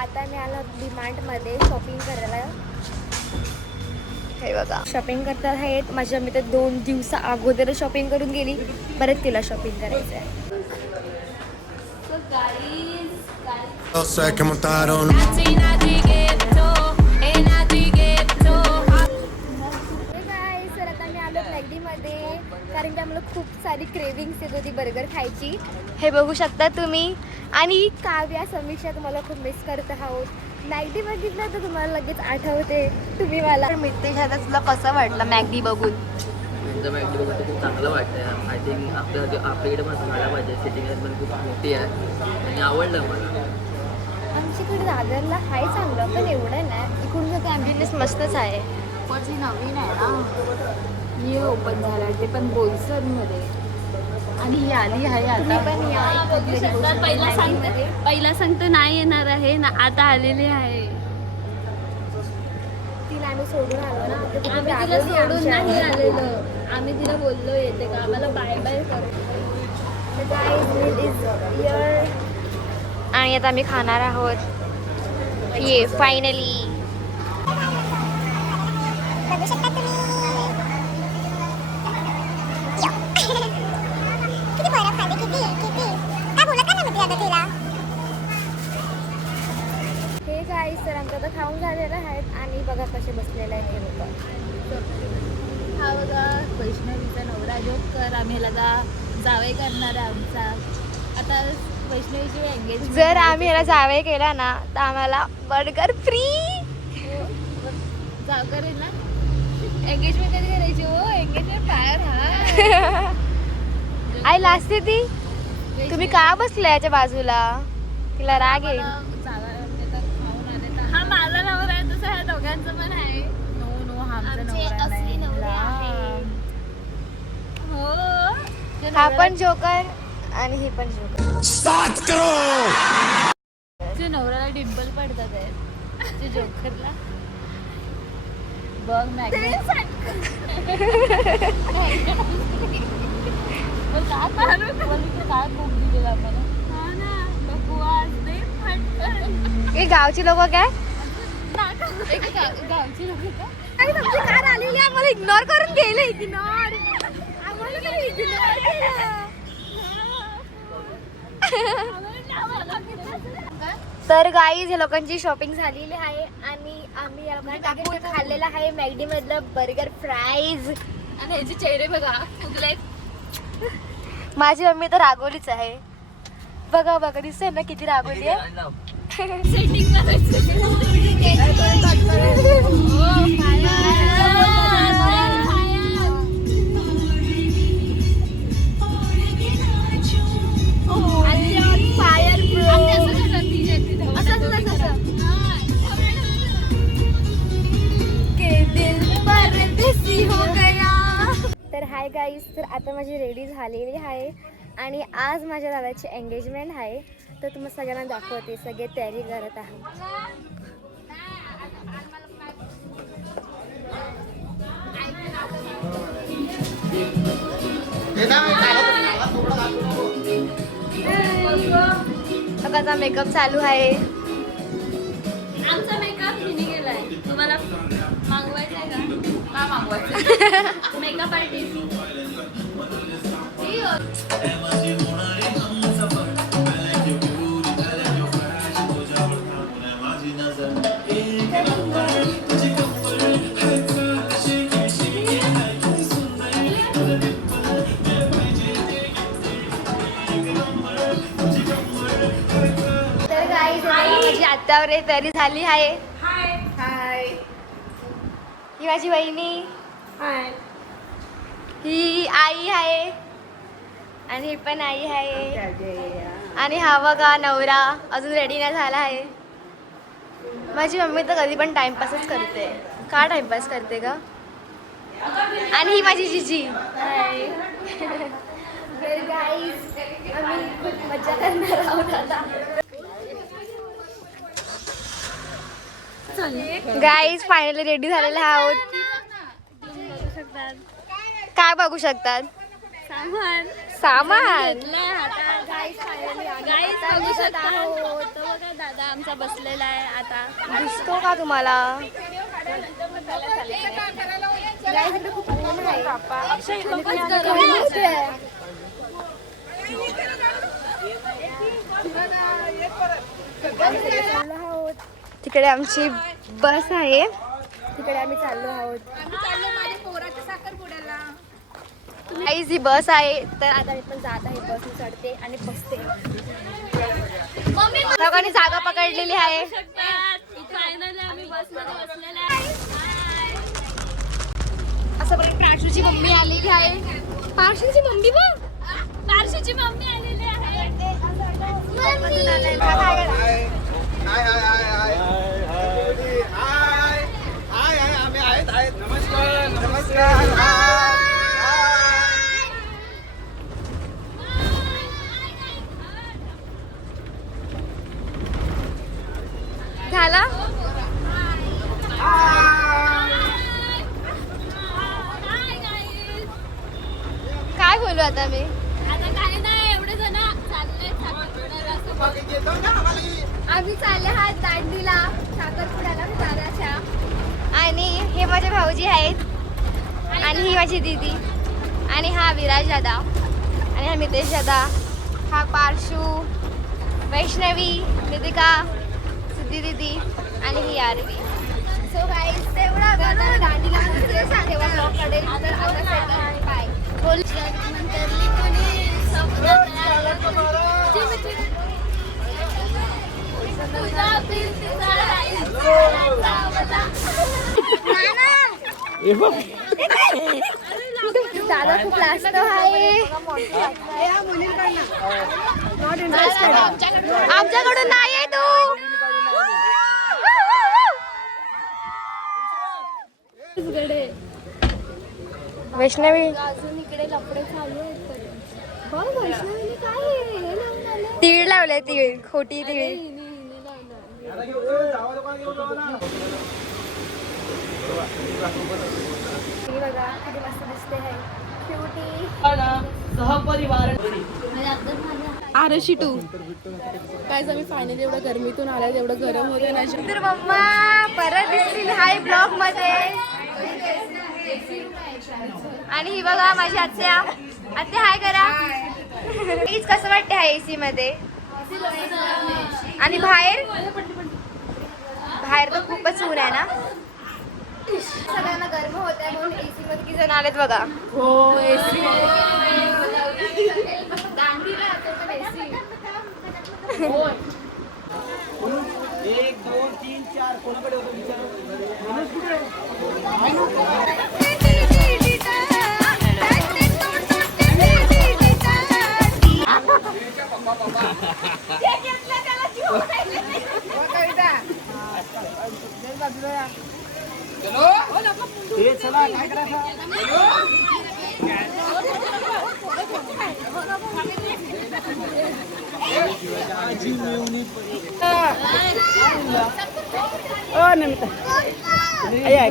आता मी आलो डिमांडमध्ये शॉपिंग करायला. हे बघा शॉपिंग करतात आहेत. माझ्या मी तर 2 दिवसा अगोदर शॉपिंग करून गेली. परत तिला शॉपिंग करायचं आहे. सर आता मी आलो मॅगडीमध्ये कारण की आम्हाला खूप सारी क्रेविंग्स येत होती बर्गर खायची. हे बघू शकता तुम्ही. आणि काव्या समीक्षा तुम्हाला खूप मिस करत आहोत. मॅगडी बघितलं तर तुम्हाला लगेच आठवते तुम्ही मला. मिळते तुला कसं वाटलं मॅगडी बघून? मॅगडी बघून खूप चांगलं वाटतं. आय थिंक आपल्याकडे पण झाला पाहिजे. सिटिंग पण खूप मोठी आहे आणि आवडलं मला. आमच्याकडे दादरला हाय चांगलं पण एवढं नाही. इकडून तर ॲम्ब्युलन्स मस्तच आहे. पण जी नवीन आहे ना न्यू ओपन झाला ते पण बोईसरमध्ये आणि ही आली आहे आता. पण या पहिला सांगतो नाही येणार आहे ना आता आलेली आहे. तिला आम्ही सोडून आलो ना. आम्ही तिला सोडून नाही आलेलो. आम्ही तिला बोललो येते का आम्हाला बाय बाय करू. आणि आता आम्ही खाणार आहोत. ये फायनली बघू शकता तुम्ही. किती बरं खाते. किती किती काय बोलत का नाही आता तिला. हे गाईस तर आमचं आता खाऊन झालेलं आहेत. आणि बघा कसे बसलेले आहेत हे लोक. हा बघा वैष्णवीचा नवरा जोकर. आम्ही ह्याला जावई करणार आहे आमचा. आता वैष्णवीची एंगेजमेंट. जर आम्ही ह्याला जावे केला ना तर आम्हाला बर्गर फ्री. जाव करेल ना. एंगेजमेंट कधी करायची हो. एंगेजमेंट बाहेर हा आई लाजते ती. तुम्ही का बसले याच्या बाजूला? तिला राग येईल. हा माझा नवरा आहे तसं ह्या दोघांचं पण आहे. नो नो हा आमचा नवरा आहे. हो हा पण जोकर आणि ही पण जोकर. तुझ्या नवऱ्याला डिंपल पडतात आहे. तुझ्या जोकरला बघ मॅग्नेट. काय खूप दिलेला मला. हा ना बघू आज ते फटकन. हे गावची लोक काय गावची लोक का आणि तुमची कार आलेली आहे. मला इग्नोर करून गेले. इग्नोर आम्हाला तरी इग्नोर केलं. तर गाईज या लोकांची शॉपिंग झालेली आहे आणि आम्ही या लोकांना खाल्लेलं आहे मॅगडी मधलं बर्गर फ्राईज. आणि ह्याचे चेहरे बघा फुगले. माझी मम्मी तर रागवलीच आहे. बघा बघा दिसतंय ना किती रागवली आहे. सेटिंग तर हाय गाईज तर आता माझी रेडी झालेली आहे आणि आज माझ्या दादाची एंगेजमेंट आहे. तर तुम्हाला सगळ्यांना दाखवते. सगळे तयारी करत आहोत. बघा मेकअप चालू आहे. आमचा मेकअप हिने केलाय. तुम्हाला मागवायचा आहे का मागवायचं मेकअप आर्टिस्ट. माझी आत्यावर तयारी झाली आहे. हाय हाय. ही माझी वहिनी. हाय. ही आई आहे आणि ही पण आई आहे. आणि हा बघा नवरा अजून रेडी नाही झाला आहे. माझी मम्मी तर कधी पण टाइमपासच करते. का टाइमपास करते का? आणि ही माझी जीजी. गाईज आम्ही खूप मजा करणार आहोत आता. गाईज फायनली रेडी झालेले आहोत. काय बघू शकतात? सामान सामान गाईस बघू शकता आहोत. बघा दादा आमचा बसलेला आहे आता. दिसतो का तुम्हाला? तिकडे आमची बस आहे, तिकडे आम्ही चाललो आहोत. काहीच ही बस आहे, तर आता मी पण जात आहे, बस चढते आणि बसते. लोकांनी जागा पकडलेली आहे. असं बघ, पार्शूची मम्मी आलेली आहे. पार्शूची मम्मी बघ, पार्शीची मम्मी आलेली आहे. झाला. काय बोलू आता मी? आता काही नाही, एवढे जण चालले आम्ही चालले आहात दांडीला, साखरपुड्याला दादाच्या. आणि हे माझे भाऊजी आहेत, आणि ही माझी दीदी, आणि हा विराज दादा, आणि हा मितेश दादा, हा पार्शू, वैष्णवी, नितिका, सिद्धी दीदी, आणि ही आरवी. सो गाईज, तेवढा बघा दांडीला तेव्हा ब्लॉग करेल. तर आता बाय बोल. दादा खूप लाजतो आहे. आमच्याकडून नाही आहे तू. वैष्णवी अजून इकडे लफडे चालू आहेत. बघ वैष्णवीने काय तीळ लावले, तीळ, खोटी तीळ. बघा किती मस्त दिसते आहे, क्यूटी. आरशी 2 काय आम्ही फायनली एवढं गरमीतून आलाय, एवढं गरम होते ना. तर मम्मा परत दिसतील हाय ब्लॉग मध्ये. आणि ही बघा माझी आत्या. आत्या हाय करा. हीच कसं वाटते हाय एसी मध्ये? आणि बाहेर बाहेर तर खूपच ऊन आहे ना. सगळ्यांना गरम होत आहे म्हणून एसी मध्ये किती जण आलेत बघा. हो एसी. दांडीला आता पण एसी. 1 2 3 4 कोणाकडे होतं विचार. चला काय करायचं.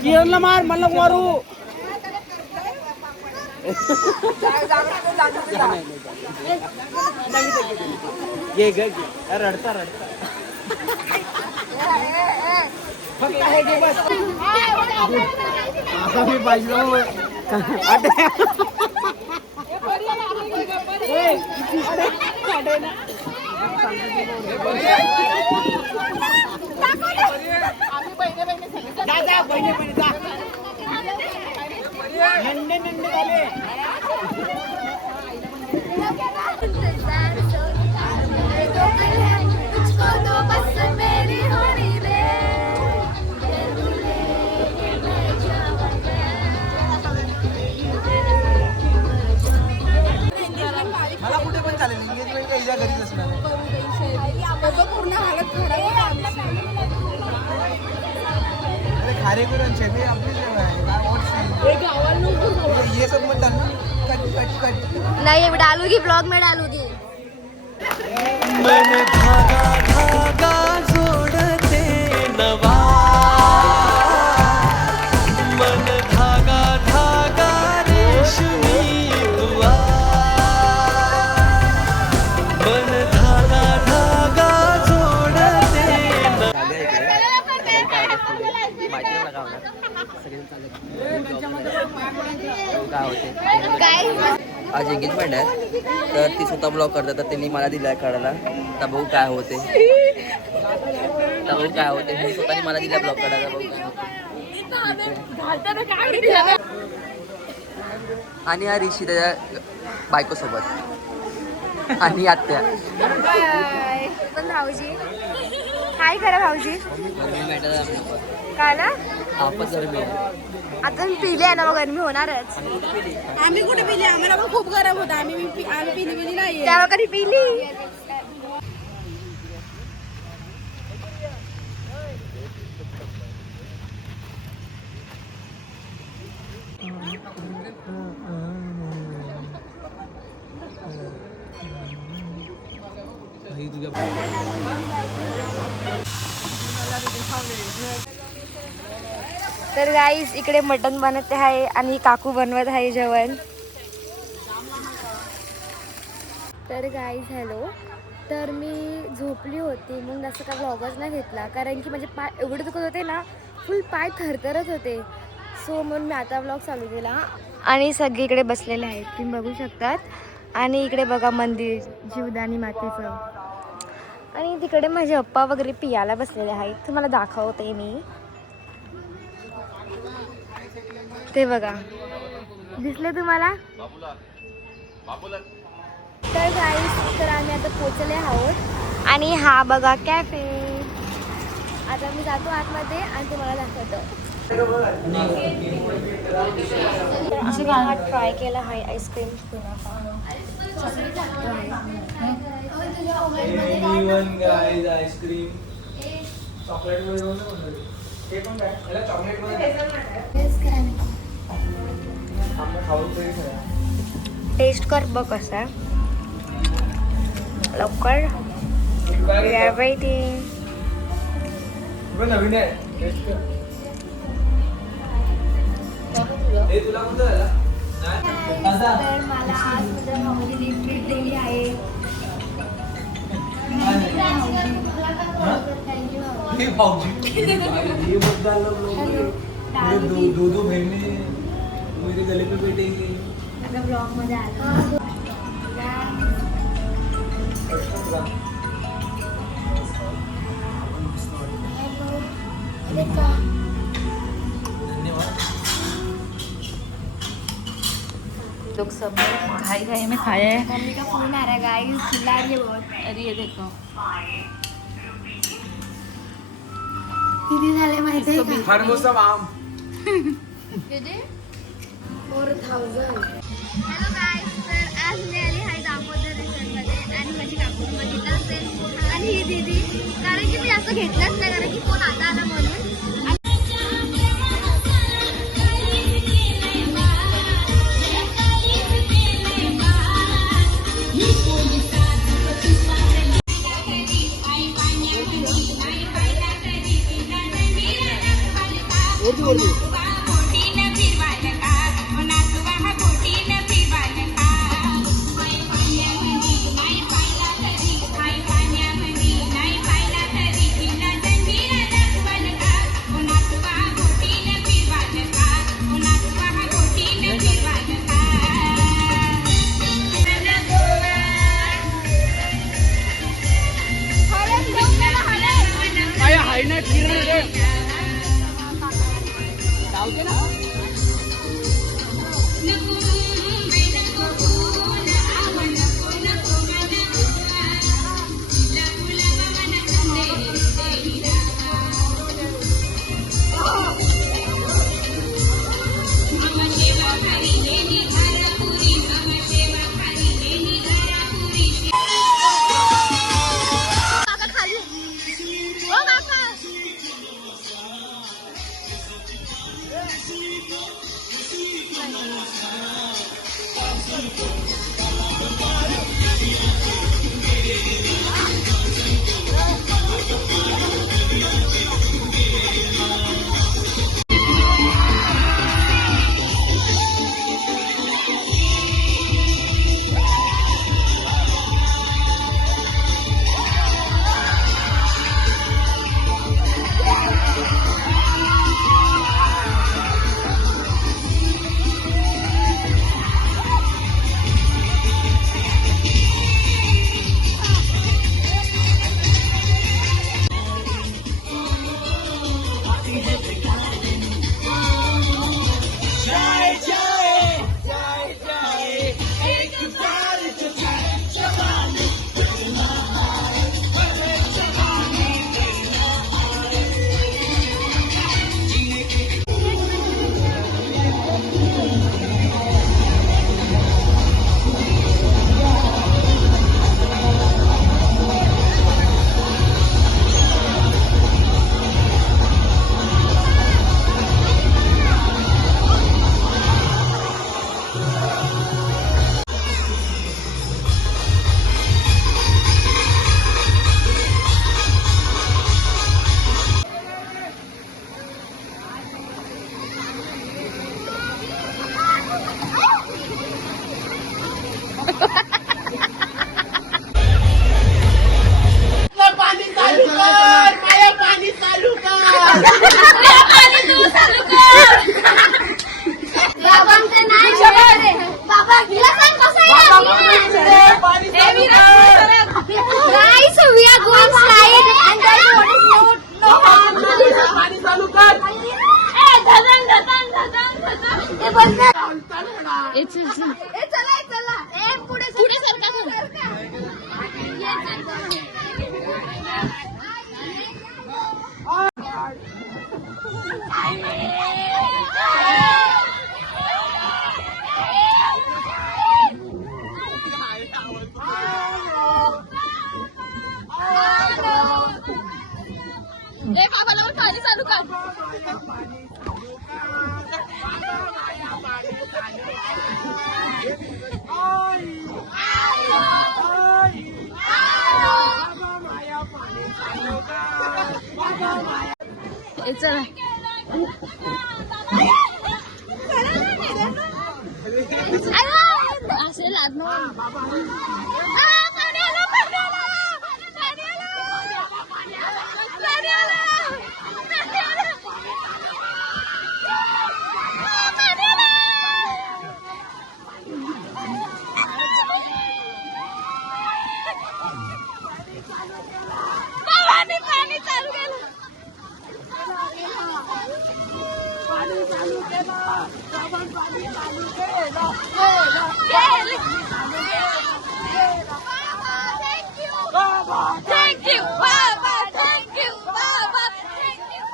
किरणला मार, मला मारू. घे घे घे, रडता रडता. आता मी पाहिजे नंदे नंदे झाले. मला कुठे पण चालेल, एंगेजमेंट काही घरीच असणार आहे. पूर्ण हालत खराब. खारेकुरांचे मी आपली ये सब मत डालना. Cut cut cut. नहीं मैं डालूंगी, ब्लॉग में डालूंगी. मन धागा धागा जोड़ते नवा, मन धागा धागा रेशमी दुआ, मन धागा धागा जोड़ते आज एंगेजमेंट आहे तर ती स्वतः ब्लॉग करतात तर त्यांनी मला दिला काढायला. तर बघू काय होते, मी स्वतःने मला दिला ब्लॉग काढायला. बघू आणि हा ऋषी त्याच्या बायकोसोबत आणि आत्या. बाय. पण भाऊजी काय करा भाऊजी काय ना आता मी पिले आहे ना मग गरमी होणारच. आम्ही कुठे पिली, आम्हाला पण खूप गरम होता. आम्ही पिली नाही तेव्हा कधी पिली. तर गाईस इकडे मटण बनवते आहे आणि काकू बनवत आहे जेवण. तर गाईज हॅलो. तर मी झोपली होती मग असं का व्लॉगच नाही घेतला कारण की माझे पाय एवढे दुखत होते ना, फुल पाय थरथरत होते. सो म्हणून मी आता व्लॉग चालू केला. आणि सगळीकडे बसलेले आहेत तुम्ही बघू शकतात. आणि इकडे बघा मंदिर जीवदानी मातेचं. आणि तिकडे माझे पप्पा वगैरे पियाला बसलेले आहेत. तुम्हाला दाखवते मी. ते बघा दिसले तुम्हाला. तर गाईस तर आम्ही आता पोचले आहोत आणि हा बघा कॅफे. आता मी जातो आतमध्ये आणि तुम्हाला दाखवतो. असं हा ट्राय केला आहे आईस्क्रीम टेस्ट कर बघ कसा लवकर. वेटिंग. नवीन आहे. तुला कोणतं झाला? तर मला आज माझ्या भाऊजीने ट्रीट दिली आहे. दो बहिणी मेरे गले पे बैठेंगे. ब्लॉग मध्ये आलो. लोग सब घाई घाई में खाए हैं. मम्मी का फोन आ रहा है गाइस, चिल्ला रही है बहुत. अरे ये देखो किती झाले माहिती आहे का? हर मौसम आम. 4000. हॅलो गाइस, तर आज मी आली आहे दामोदर रिसॉर्टमध्ये आणि माझी काकू बघितलं असेल आणि ही दीदी कारण की मी असं घेतलंच नाही कारण की फोन आता आला म्हणून. बाबांचं नाही बाबा हिला सांग कसं आहे Guys, we are going slide and there is no पाणी चालू कर. पुढे सरका पाणी चालू कर. चला असेल पाणी चालू केलं. Thank you, Baba. Thank you, Baba. Thank you, Baba. Thank you,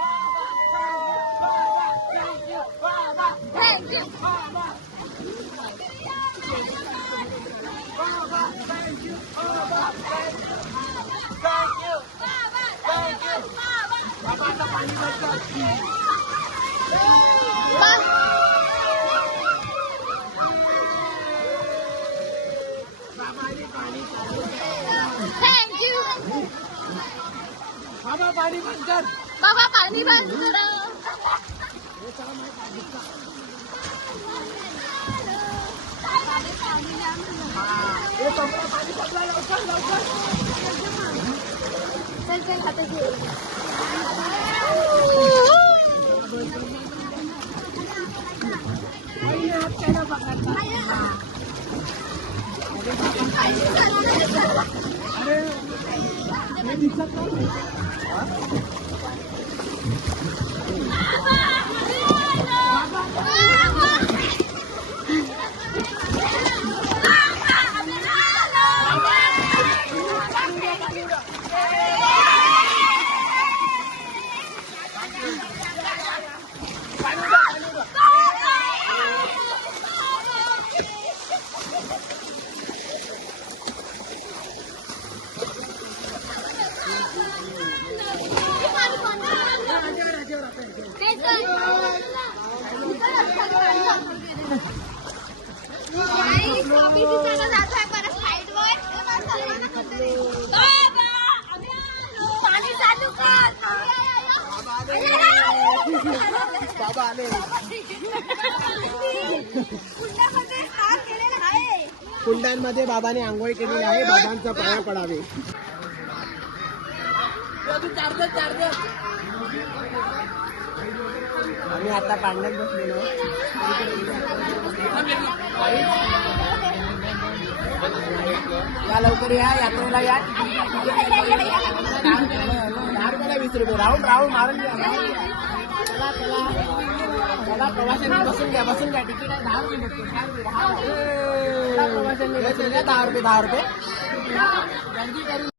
Baba. Thank you. बाबा पाणी बंद कर. बाबा पाणी बंद करा. बाबा आले. कुंडांमध्ये बाबाने आंघोळ केलेली आहे. बाबांचा पाया पडावे. आम्ही आता पाण्यात बसलेलो. या लवकर या यात्रेला या. 20 रुपये राऊंड राऊंड मारून घ्या. चला चला चला प्रवाशांनी बसून घ्या तिकीट आहे 10 रुपये. प्रवाशांनी बसून घ्या 10 रुपये.